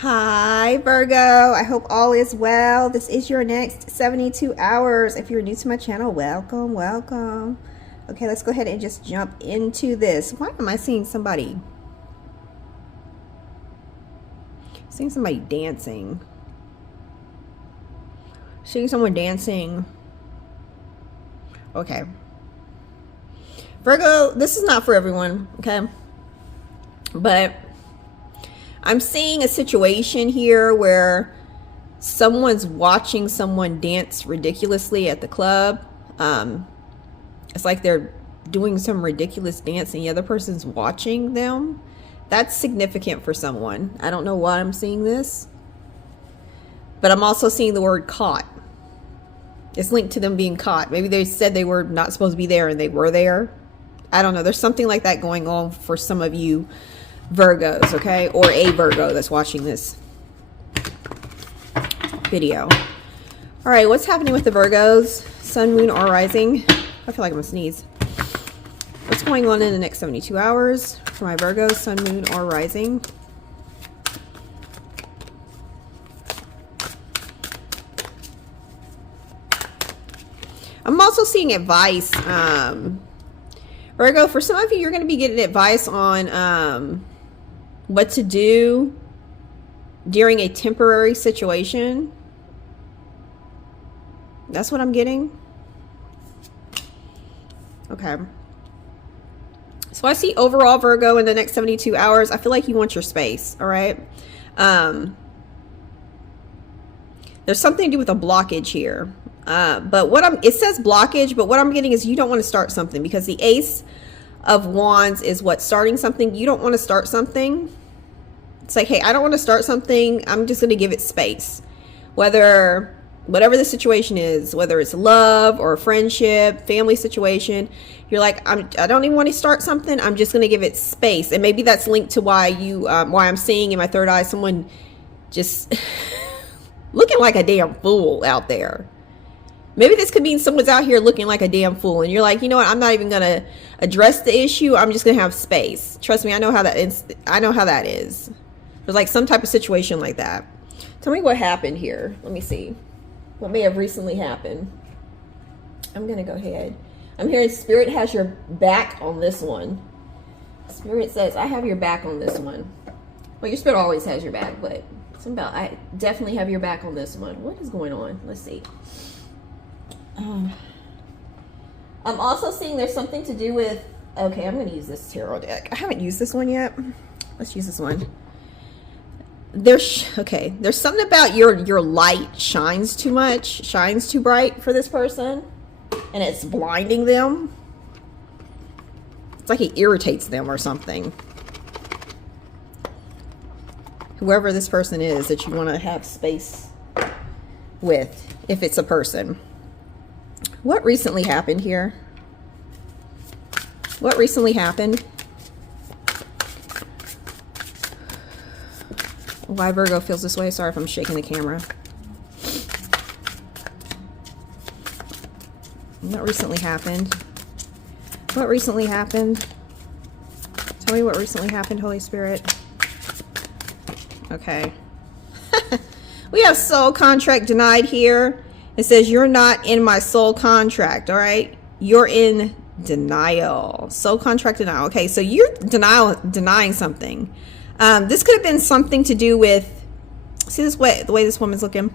Hi, Virgo. I hope all is well. This is your next 72 hours. If you're new to my channel, welcome, welcome. Okay, let's go ahead and just jump into this. Why am I seeing somebody? Seeing somebody dancing. Seeing someone dancing. Okay. Virgo, this is not for everyone, okay? But I'm seeing a situation here where someone's watching someone dance ridiculously at the club. It's like they're doing some ridiculous dance and the other person's watching them. That's significant for someone. I don't know why I'm seeing this, but I'm also seeing the word caught. It's linked to them being caught. Maybe they said they were not supposed to be there and they were there. I don't know. There's something like that going on for some of you Virgos, okay? Or a Virgo that's watching this video. All right, what's happening with the Virgos? Sun, moon, or rising? I feel like I'm gonna sneeze. What's going on in the next 72 hours for my Virgos, sun, moon, or rising? I'm also seeing advice. Virgo, for some of you, you're going to be getting advice on what to do during a temporary situation. That's what I'm getting. Okay. So I see overall, Virgo, in the next 72 hours, I feel like you want your space, all right? There's something to do with a blockage here. But it says blockage, but what I'm getting is you don't want to start something, because the Ace of Wands is what? Starting something. You don't want to start something. It's like, hey, I don't want to start something. I'm just going to give it space. Whatever the situation is, whether it's love or friendship, family situation, you're like, I don't even want to start something. I'm just going to give it space. And maybe that's linked to why I'm seeing in my third eye someone just looking like a damn fool out there. Maybe this could mean someone's out here looking like a damn fool, and you're like, you know what? I'm not even gonna address the issue. I'm just gonna have space. Trust me, I know how that is. I know how that is. There's like some type of situation like that. Tell me what happened here. Let me see. What may have recently happened. I'm gonna go ahead. I'm hearing Spirit has your back on this one. Spirit says, I have your back on this one. Well, your Spirit always has your back, but I definitely have your back on this one. What is going on? Let's see. I'm also seeing there's something to do with, okay, I'm going to use this tarot deck. I haven't used this one yet. Let's use this one. There's something about your light shines too much, shines too bright for this person, and it's blinding them. It's like it irritates them or something. Whoever this person is that you want to have space with, if it's a person. What recently happened here? What recently happened? Why Virgo feels this way? Sorry if I'm shaking the camera. What recently happened? What recently happened? Tell me what recently happened, Holy Spirit. Okay. We have soul contract denied here. It says you're not in my soul contract, all right? You're in denial. Soul contract denial. Okay, so you're denying something. This could have been something to do with, see this way, the way this woman's looking.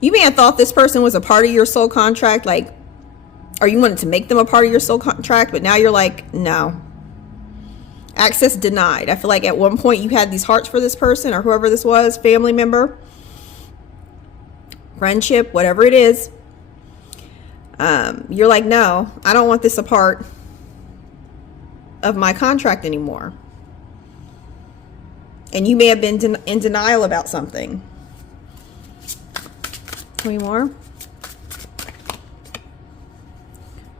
You may have thought this person was a part of your soul contract, like, or you wanted to make them a part of your soul contract, but now you're like, no. Access denied. I feel like at one point you had these hearts for this person or whoever this was, family member, friendship, whatever it is. You're like, no, I don't want this a part of my contract anymore. And you may have been in denial about something. Tell me more.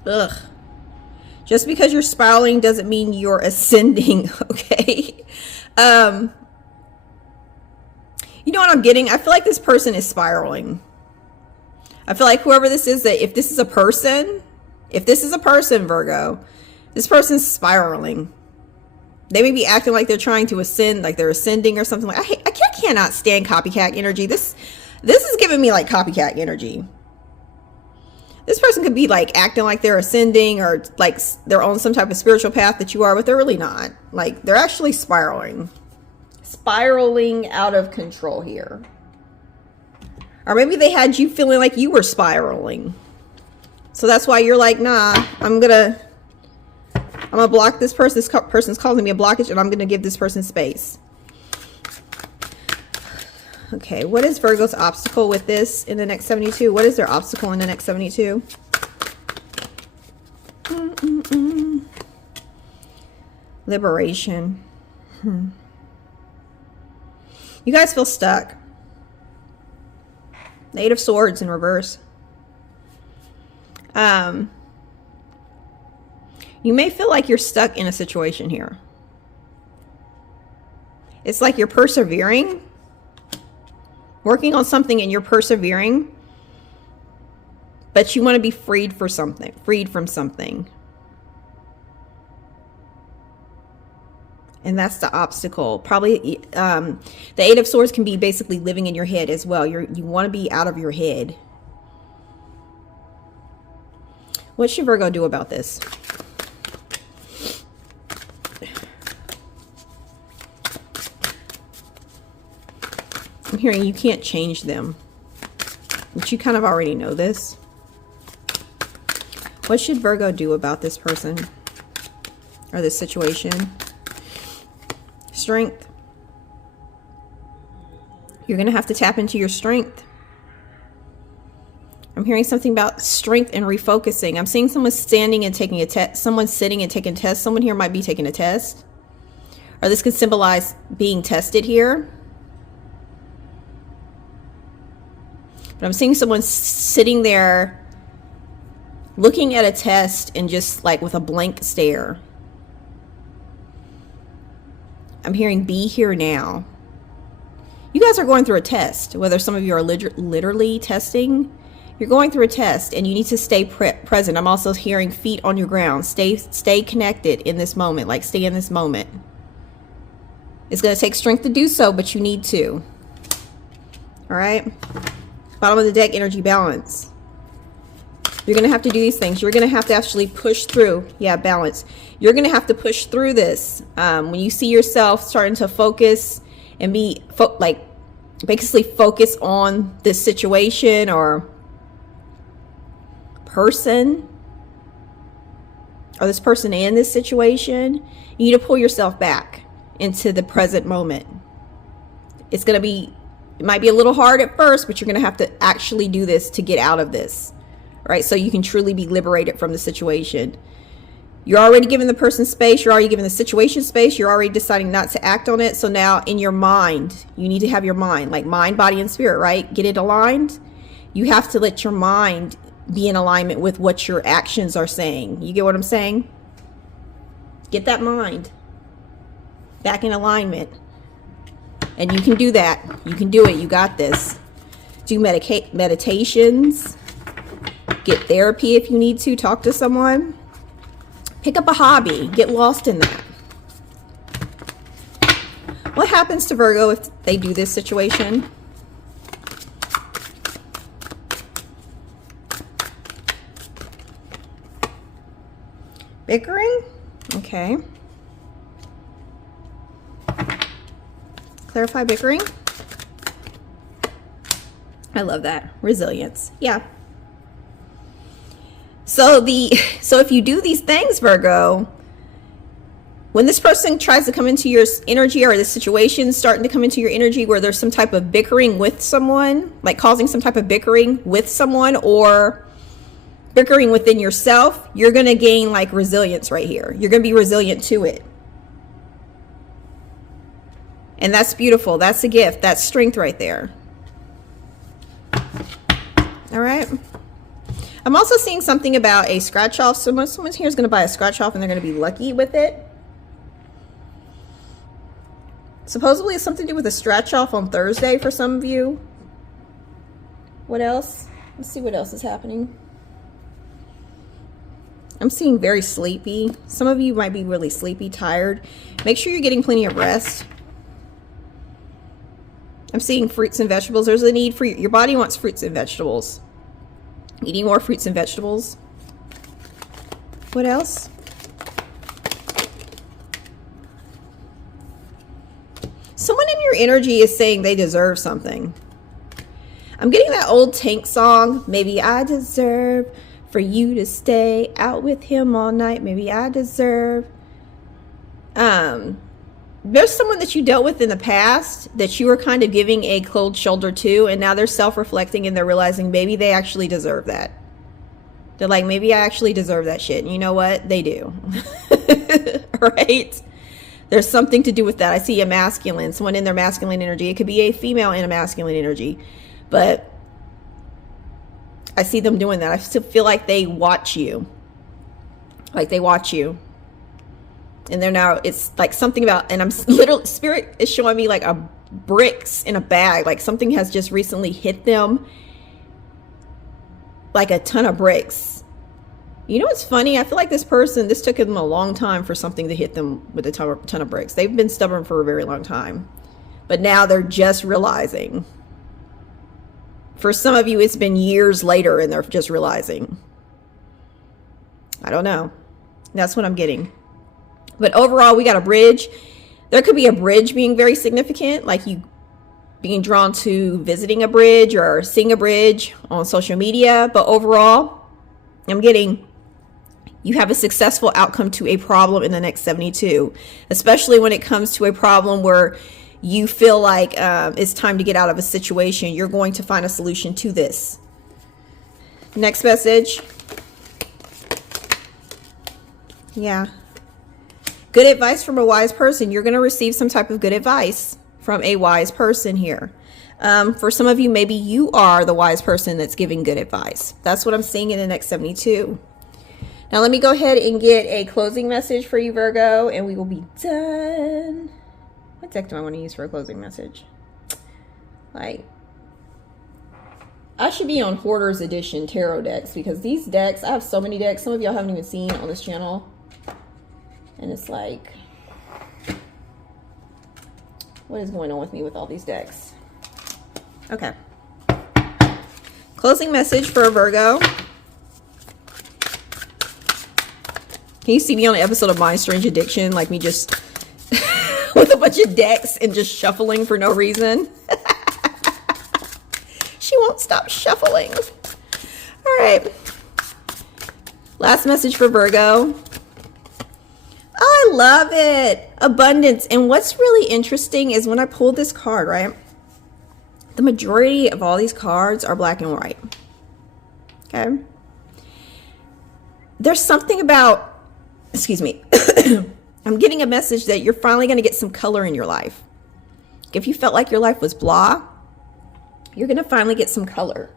Ugh. Just because you're spiraling doesn't mean you're ascending, okay? You know what I'm getting? I feel like this person is spiraling. I feel like whoever this is, that if this is a person, Virgo, this person's spiraling. They may be acting like they're trying to ascend, like they're ascending or something. Like I cannot stand copycat energy. This is giving me like copycat energy. This person could be like acting like they're ascending or like they're on some type of spiritual path that you are, but they're really not. Like they're actually spiraling out of control here. Or maybe they had you feeling like you were spiraling. So that's why you're like, nah, I'm gonna block this person. This person's causing me a blockage, and I'm gonna give this person space. Okay, what is Virgo's obstacle with this in the next 72? What is their obstacle in the next 72? Liberation. You guys feel stuck. The Eight of Swords in reverse. You may feel like you're stuck in a situation here. It's like you're persevering, working on something, and you're persevering, but you want to be freed from something. And that's the obstacle. Probably the Eight of Swords can be basically living in your head as well. You want to be out of your head. What should Virgo do about this? I'm hearing you can't change them, but you kind of already know this. What should Virgo do about this person or this situation? Strength. You're going to have to tap into your strength. I'm hearing something about strength and refocusing. I'm seeing someone standing and taking a test. Someone sitting and taking a test. Someone here might be taking a test. Or this could symbolize being tested here. But I'm seeing someone sitting there looking at a test and just like with a blank stare. I'm hearing be here now. You guys are going through a test, whether some of you are literally testing. You're going through a test and you need to stay present. I'm also hearing feet on your ground. Stay connected in this moment, like stay in this moment. It's going to take strength to do so, but you need to. All right. Bottom of the deck, energy balance. You're going to have to do these things. You're going to have to actually push through. Yeah, balance. You're going to have to push through this. When you see yourself starting to focus and be basically focus on this situation or person or this person in this situation, you need to pull yourself back into the present moment. It might be a little hard at first, but you're going to have to actually do this to get out of this, right? So you can truly be liberated from the situation. You're already giving the person space. You're already giving the situation space. You're already deciding not to act on it. So now in your mind, you need to have your mind, like mind, body, and spirit, right? Get it aligned. You have to let your mind be in alignment with what your actions are saying. You get what I'm saying? Get that mind back in alignment. And you can do that. You can do it. You got this. Do meditations. Get therapy if you need to. Talk to someone. Pick up a hobby. Get lost in that. What happens to Virgo if they do this situation? Bickering? Okay. Clarify bickering. I love that. Resilience. Yeah. So if you do these things, Virgo, when this person tries to come into your energy or the situation starting to come into your energy where there's some type of bickering with someone, like causing some type of bickering with someone or bickering within yourself, you're going to gain like resilience right here. You're going to be resilient to it. And that's beautiful. That's a gift. That's strength right there. All right. I'm also seeing something about a scratch off. Someone here is going to buy a scratch off and they're going to be lucky with it. Supposedly it's something to do with a scratch off on Thursday for some of you. What else? Let's see what else is happening. I'm seeing very sleepy. Some of you might be really sleepy, tired. Make sure you're getting plenty of rest. I'm seeing fruits and vegetables. There's a need for your body wants fruits and vegetables. Eating more fruits and vegetables. What else? Someone in your energy is saying they deserve something. I'm getting that old Tank song. Maybe I deserve for you to stay out with him all night. Maybe I deserve. There's someone that you dealt with in the past that you were kind of giving a cold shoulder to, and now they're self-reflecting and they're realizing maybe they actually deserve that. They're like, maybe I actually deserve that shit. And you know what? They do. Right? There's something to do with that. I see a masculine, someone in their masculine energy. It could be a female in a masculine energy. But I see them doing that. I still feel like they watch you. Like they watch you. And they're now, it's like something about, and I'm literally, spirit is showing me like a bricks in a bag. Like something has just recently hit them. Like a ton of bricks. You know what's funny? I feel like this person, this took them a long time for something to hit them with a ton of bricks. They've been stubborn for a very long time. But now they're just realizing. For some of you, it's been years later and they're just realizing. I don't know. That's what I'm getting. But overall, we got a bridge. There could be a bridge being very significant, like you being drawn to visiting a bridge or seeing a bridge on social media. But overall, I'm getting you have a successful outcome to a problem in the next 72, especially when it comes to a problem where you feel like it's time to get out of a situation. You're going to find a solution to this. Next message. Yeah. Good advice from a wise person. You're going to receive some type of good advice from a wise person here. For some of you, maybe you are the wise person that's giving good advice. That's what I'm seeing in the next 72. Now, let me go ahead and get a closing message for you, Virgo, and we will be done. What deck do I want to use for a closing message? Like, I should be on Hoarder's Edition tarot decks because these decks, I have so many decks. Some of y'all haven't even seen on this channel. And it's like, what is going on with me with all these decks? Okay. Closing message for a Virgo. Can you see me on an episode of My Strange Addiction? Like me just with a bunch of decks and just shuffling for no reason. She won't stop shuffling. All right. Last message for Virgo. Oh, I love it. Abundance. And what's really interesting is when I pulled this card, right? The majority of all these cards are black and white. Okay. There's something about, excuse me. I'm getting a message that you're finally going to get some color in your life. If you felt like your life was blah, you're going to finally get some color.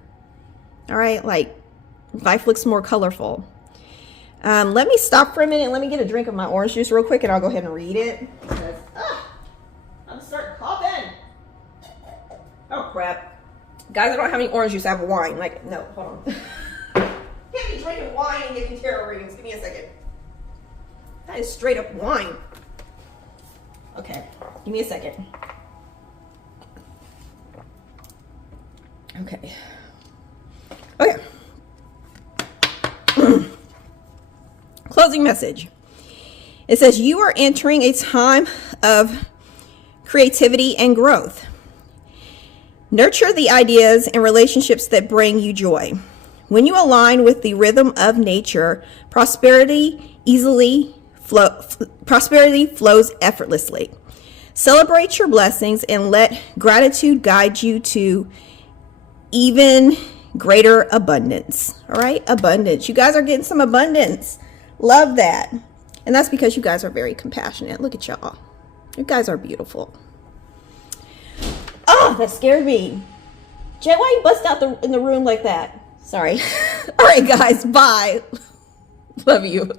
All right. Like life looks more colorful. Let me stop for a minute. Let me get a drink of my orange juice real quick and I'll go ahead and read it. Because, I'm starting coughing. Oh, crap. Guys, I don't have any orange juice. I have wine. Like, no, hold on. Can't be drinking wine and getting tarot readings. Give me a second. That is straight up wine. Okay, give me a second. Okay. Okay. Closing message. It says, you are entering a time of creativity and growth. Nurture the ideas and relationships that bring you joy. When you align with the rhythm of nature, prosperity flows effortlessly. Celebrate your blessings and let gratitude guide you to even greater abundance. All right, abundance. You guys are getting some abundance. Love that. And that's because you guys are very compassionate. Look at y'all. You guys are beautiful. Oh, that scared me. Jay, why you bust out in the room like that? Sorry. All right, guys. Bye. Love you.